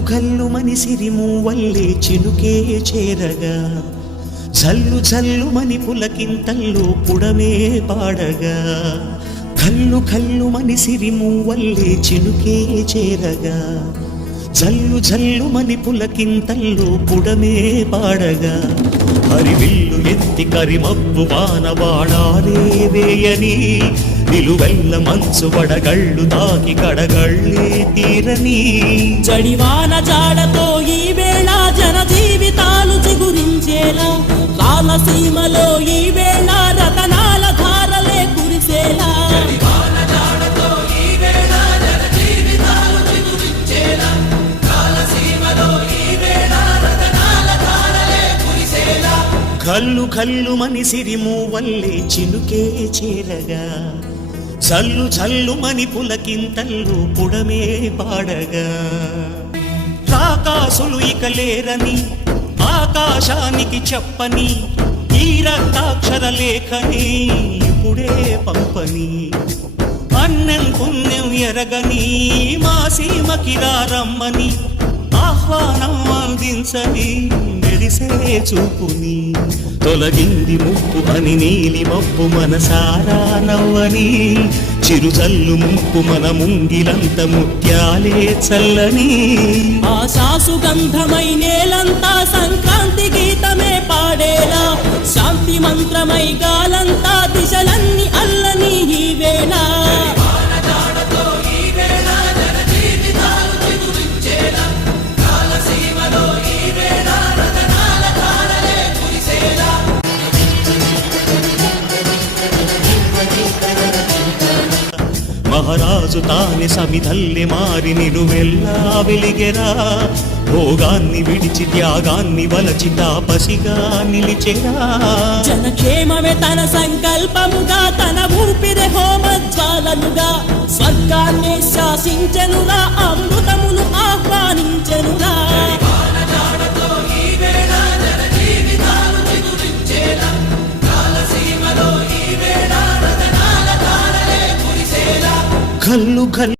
కల్లు సిరిము వల్లే చినుకే చేరగా. జల్లు జల్లుమని పులకింతల్లో పుడమే పాడగా. కల్లు కల్లుమని సిరిము వల్లే చినుకే చేరగా. జల్లు జల్లుమని పులకింతల్లో పుడమే పాడగా. హరివిల్లు ఎత్తి కరిమబ్బు బాణాలే వేయని నిలువెల్ల మంచు వడగళ్ళు తాకి కడగళ్ళే తీరని జడివాన జాడతో ఈ వేళ జన జీవితాలు చిగురించేలా కాలసీమలో ఈ వేళ రతనాల ధారలే కురిసేలా. కల్లు కల్లు మని సిరిము వల్లే చినుకే చేరగా. చల్లు చల్లు మని పులకింతల్లు పుడమే పాడగా. రాకాసులు ఇక లేరని ఆకాశానికి చెప్పని ఈ రక్తాక్షర లేఖని ఇప్పుడే పంపని. అన్నం పుణ్యం ఎరగని మా సీమకి రమ్మని ఆహ్వానం అందించని మెరిసే చూపుని. తొలగింది ముప్పు అని నీలి మప్పు మనసారా నవ్వని. చిరుజల్లు ముప్పు మన ముంగిలంత ముత్యాలే చల్లని. ఆ సాసుగంధమై నేలంతా సంక్రాంతి మహారాజు తాని సమిధల్లె మారి నిలువెల్లా వెలిగెరా. భోగాన్ని విడిచి త్యాగాన్ని వలచి తాపసిగా నిలిచెరా. జనక్షేమమే తన సంకల్పముగా తన ఊపిరి హోమజ్వాలనుగా స్వర్గాన్ని శాసించనురా అమృత కల్లు కల్లు